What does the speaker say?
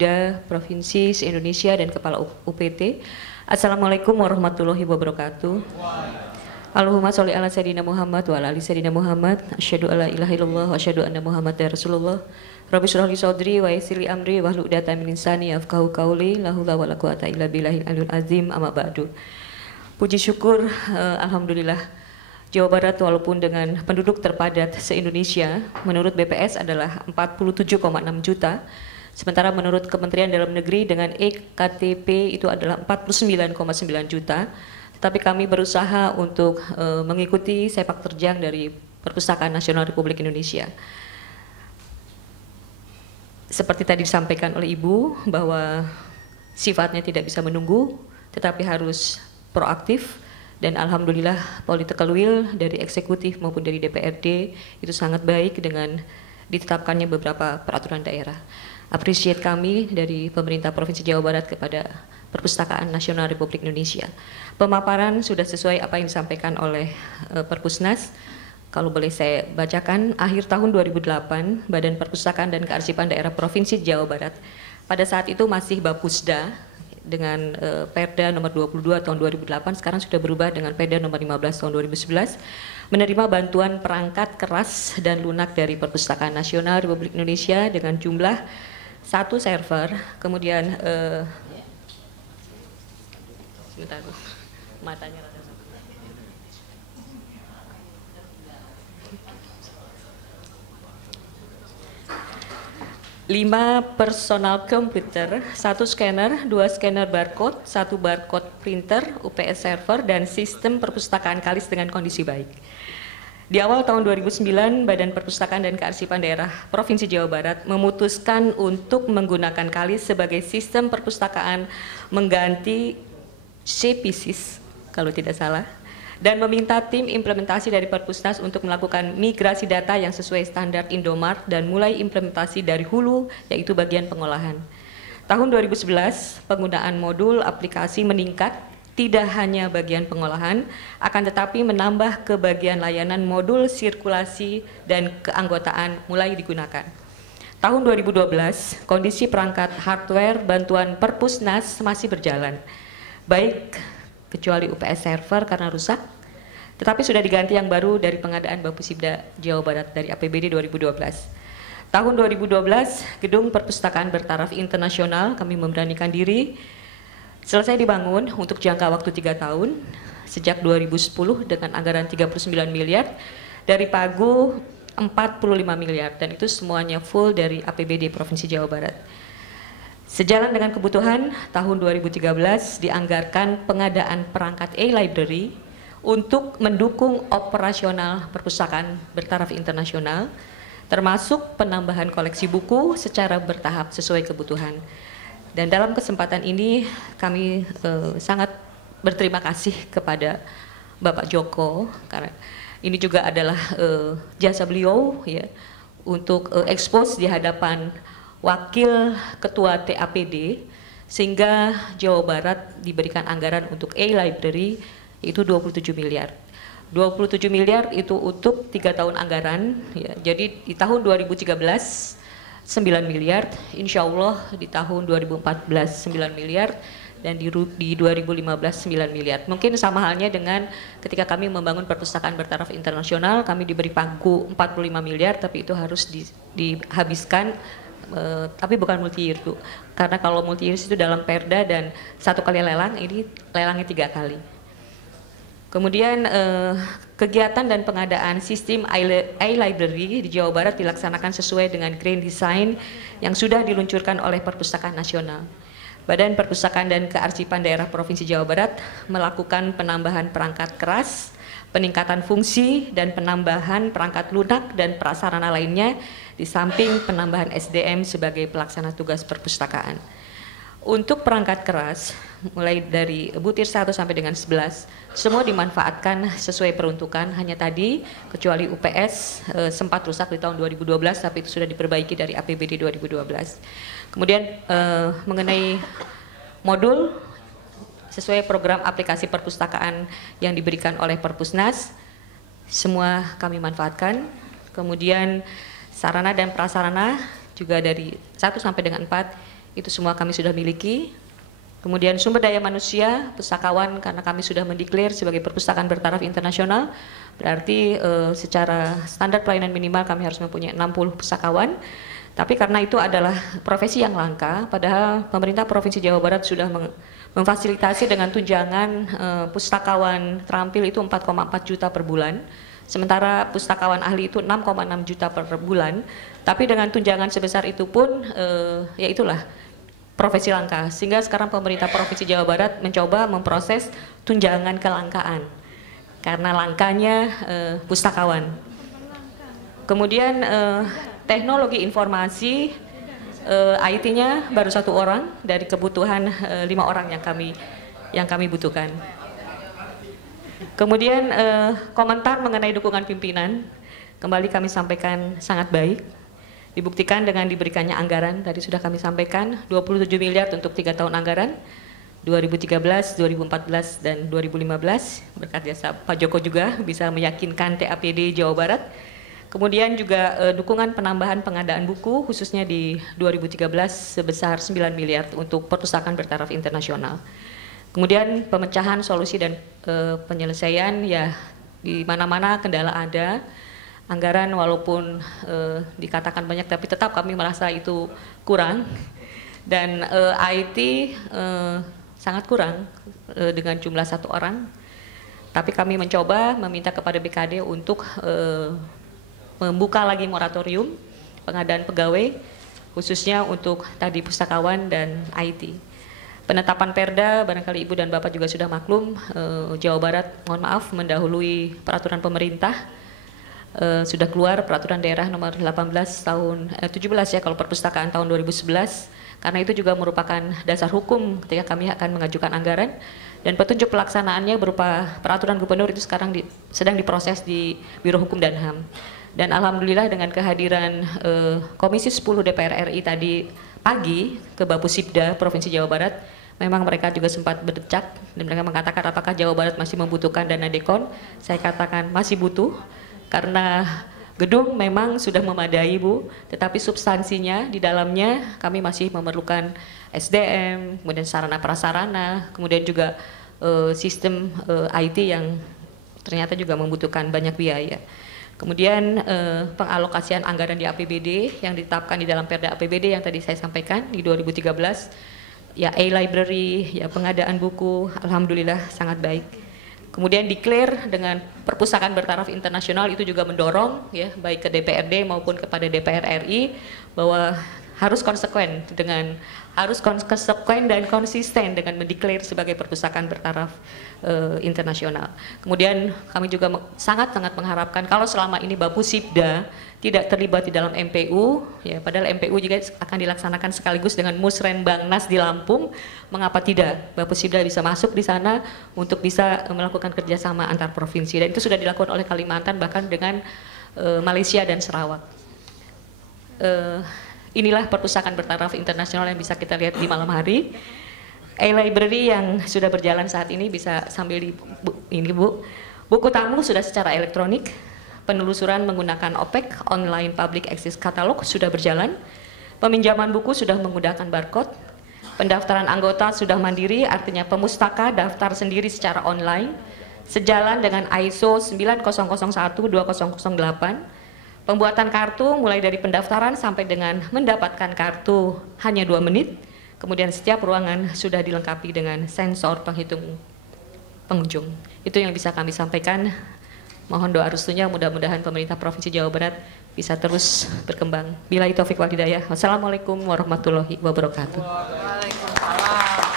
Provinsi se-Indonesia dan Kepala UPT. Assalamualaikum warahmatullahi wabarakatuh. Allahumma sholli ala sayyidina Muhammad wa ala ali sayyidina Muhammad. Asyhadu alla ilaha illallah wa asyhadu anna Muhammadar Rasulullah. Rabbi shrah li sadri wa yassir li amri wahlul 'uqdatam min lisani yafqahu qawli. La haula wala quwwata illa billahil aliyyil azim. Amma ba'du. Puji syukur alhamdulillah Jawa Barat walaupun dengan penduduk terpadat se-Indonesia menurut BPS adalah 47,6 juta. Sementara menurut Kementerian Dalam Negeri dengan EKTP itu adalah 49,9 juta. Tetapi kami berusaha untuk mengikuti sepak terjang dari Perpustakaan Nasional Republik Indonesia. Seperti tadi disampaikan oleh Ibu bahwa sifatnya tidak bisa menunggu, tetapi harus proaktif. Dan alhamdulillah political will dari eksekutif maupun dari DPRD itu sangat baik dengan ditetapkannya beberapa peraturan daerah. Appreciate kami dari pemerintah Provinsi Jawa Barat kepada Perpustakaan Nasional Republik Indonesia. Pemaparan sudah sesuai apa yang disampaikan oleh Perpusnas. Kalau boleh saya bacakan, akhir tahun 2008, Badan Perpustakaan dan Kearsipan Daerah Provinsi Jawa Barat pada saat itu masih Bapusda dengan Perda nomor 22 tahun 2008, sekarang sudah berubah dengan Perda nomor 15 tahun 2011, menerima bantuan perangkat keras dan lunak dari Perpustakaan Nasional Republik Indonesia dengan jumlah 1 server, kemudian sebentar, matanya rada sakit. 5 personal komputer, 1 scanner, 2 scanner barcode, 1 barcode printer, UPS server, dan sistem perpustakaan KALIS dengan kondisi baik. Di awal tahun 2009, Badan Perpustakaan dan Kearsipan Daerah Provinsi Jawa Barat memutuskan untuk menggunakan KALIS sebagai sistem perpustakaan mengganti CPSIS, kalau tidak salah, dan meminta tim implementasi dari Perpusnas untuk melakukan migrasi data yang sesuai standar Indomart dan mulai implementasi dari hulu, yaitu bagian pengolahan. Tahun 2011, penggunaan modul aplikasi meningkat, tidak hanya bagian pengolahan, akan tetapi menambah ke bagian layanan modul sirkulasi dan keanggotaan mulai digunakan. Tahun 2012, kondisi perangkat hardware bantuan Perpusnas masih berjalan, baik kecuali UPS server karena rusak, tetapi sudah diganti yang baru dari pengadaan Bapusibda Jawa Barat dari APBD 2012. Tahun 2012, gedung perpustakaan bertaraf internasional kami memberanikan diri selesai dibangun untuk jangka waktu 3 tahun sejak 2010 dengan anggaran 39 miliar dari Pagu 45 miliar, dan itu semuanya full dari APBD Provinsi Jawa Barat. Sejalan dengan kebutuhan, tahun 2013 dianggarkan pengadaan perangkat e-library untuk mendukung operasional perpustakaan bertaraf internasional, termasuk penambahan koleksi buku secara bertahap sesuai kebutuhan. Dan dalam kesempatan ini kami sangat berterima kasih kepada Bapak Joko, karena ini juga adalah jasa beliau ya untuk expose di hadapan Wakil Ketua TAPD, sehingga Jawa Barat diberikan anggaran untuk e-library itu 27 miliar. 27 miliar itu untuk 3 tahun anggaran ya. Jadi di tahun 2013 9 miliar, insya Allah di tahun 2014 9 miliar, dan di 2015 9 miliar. Mungkin sama halnya dengan ketika kami membangun perpustakaan bertaraf internasional, kami diberi pagu 45 miliar, tapi itu harus dihabiskan, tapi bukan multi year, Bu. Karena kalau multi year itu dalam perda dan 1 kali lelang, ini lelangnya 3 kali. Kemudian kegiatan dan pengadaan sistem e-library di Jawa Barat dilaksanakan sesuai dengan Grand Design yang sudah diluncurkan oleh Perpustakaan Nasional. Badan Perpustakaan dan Kearsipan Daerah Provinsi Jawa Barat melakukan penambahan perangkat keras, peningkatan fungsi, dan penambahan perangkat lunak dan prasarana lainnya, di samping penambahan SDM sebagai pelaksana tugas perpustakaan. Untuk perangkat keras, mulai dari butir 1 sampai dengan 11, semua dimanfaatkan sesuai peruntukan, hanya tadi kecuali UPS sempat rusak di tahun 2012, tapi itu sudah diperbaiki dari APBD 2012. Kemudian mengenai modul, sesuai program aplikasi perpustakaan yang diberikan oleh Perpusnas, semua kami manfaatkan. Kemudian sarana dan prasarana juga dari 1 sampai dengan 4, itu semua kami sudah miliki. Kemudian sumber daya manusia, pustakawan, karena kami sudah mendeklar sebagai perpustakaan bertaraf internasional, berarti secara standar pelayanan minimal kami harus mempunyai 60 pustakawan. Tapi karena itu adalah profesi yang langka, padahal pemerintah Provinsi Jawa Barat sudah memfasilitasi dengan tunjangan pustakawan terampil itu 4,4 juta per bulan, sementara pustakawan ahli itu 6,6 juta per bulan. Tapi dengan tunjangan sebesar itu pun, ya itulah profesi langka, sehingga sekarang pemerintah Provinsi Jawa Barat mencoba memproses tunjangan kelangkaan karena langkanya pustakawan. Kemudian teknologi informasi, IT-nya baru 1 orang dari kebutuhan 5 orang yang kami butuhkan. Kemudian komentar mengenai dukungan pimpinan, kembali kami sampaikan sangat baik. Dibuktikan dengan diberikannya anggaran, tadi sudah kami sampaikan 27 miliar untuk 3 tahun anggaran 2013, 2014, dan 2015. Berkat jasa Pak Joko juga bisa meyakinkan TAPD Jawa Barat. Kemudian juga dukungan penambahan pengadaan buku khususnya di 2013 sebesar 9 miliar untuk perpustakaan bertaraf internasional. Kemudian pemecahan solusi dan penyelesaian, ya di mana-mana kendala ada. Anggaran walaupun dikatakan banyak tapi tetap kami merasa itu kurang, dan IT sangat kurang dengan jumlah 1 orang. Tapi kami mencoba meminta kepada BKD untuk membuka lagi moratorium pengadaan pegawai khususnya untuk tadi pustakawan dan IT. Penetapan Perda, barangkali Ibu dan Bapak juga sudah maklum, Jawa Barat mohon maaf mendahului peraturan pemerintah. Sudah keluar peraturan daerah nomor 18 tahun 17 ya kalau perpustakaan tahun 2011, karena itu juga merupakan dasar hukum ketika kami akan mengajukan anggaran, dan petunjuk pelaksanaannya berupa peraturan gubernur itu sekarang sedang diproses di Biro Hukum dan HAM. Dan alhamdulillah dengan kehadiran Komisi 10 DPR RI tadi pagi ke Bapusibda Provinsi Jawa Barat, memang mereka juga sempat berdecak dan mereka mengatakan apakah Jawa Barat masih membutuhkan dana dekon. Saya katakan masih butuh, karena gedung memang sudah memadai Bu, tetapi substansinya di dalamnya kami masih memerlukan SDM, kemudian sarana prasarana, kemudian juga sistem IT yang ternyata juga membutuhkan banyak biaya. Kemudian pengalokasian anggaran di APBD yang ditetapkan di dalam Perda APBD yang tadi saya sampaikan di 2013, ya e-library, ya pengadaan buku, alhamdulillah sangat baik. Kemudian declare dengan perpustakaan bertaraf internasional itu juga mendorong ya baik ke DPRD maupun kepada DPR RI bahwa harus konsekuen dan konsisten dengan mendeklar sebagai perpustakaan bertaraf internasional. Kemudian kami juga sangat-sangat mengharapkan kalau selama ini Bapusibda tidak terlibat di dalam MPU, ya padahal MPU juga akan dilaksanakan sekaligus dengan Musrenbangnas di Lampung, mengapa tidak Bapusibda bisa masuk di sana untuk bisa melakukan kerjasama antar provinsi, dan itu sudah dilakukan oleh Kalimantan bahkan dengan Malaysia dan Sarawak. Inilah perpustakaan bertaraf internasional yang bisa kita lihat di malam hari. E-library yang sudah berjalan saat ini bisa sambil ini Bu. Buku tamu sudah secara elektronik. Penelusuran menggunakan OPEC, Online Public Access Catalog, sudah berjalan. Peminjaman buku sudah menggunakan barcode. Pendaftaran anggota sudah mandiri, artinya pemustaka daftar sendiri secara online. Sejalan dengan ISO 9001-2008. Pembuatan kartu mulai dari pendaftaran sampai dengan mendapatkan kartu hanya 2 menit. Kemudian setiap ruangan sudah dilengkapi dengan sensor penghitung pengunjung. Itu yang bisa kami sampaikan. Mohon doa restunya, mudah-mudahan pemerintah Provinsi Jawa Barat bisa terus berkembang. Billahi taufiq wal hidayah. Wassalamualaikum warahmatullahi wabarakatuh. Waalaikumsalam.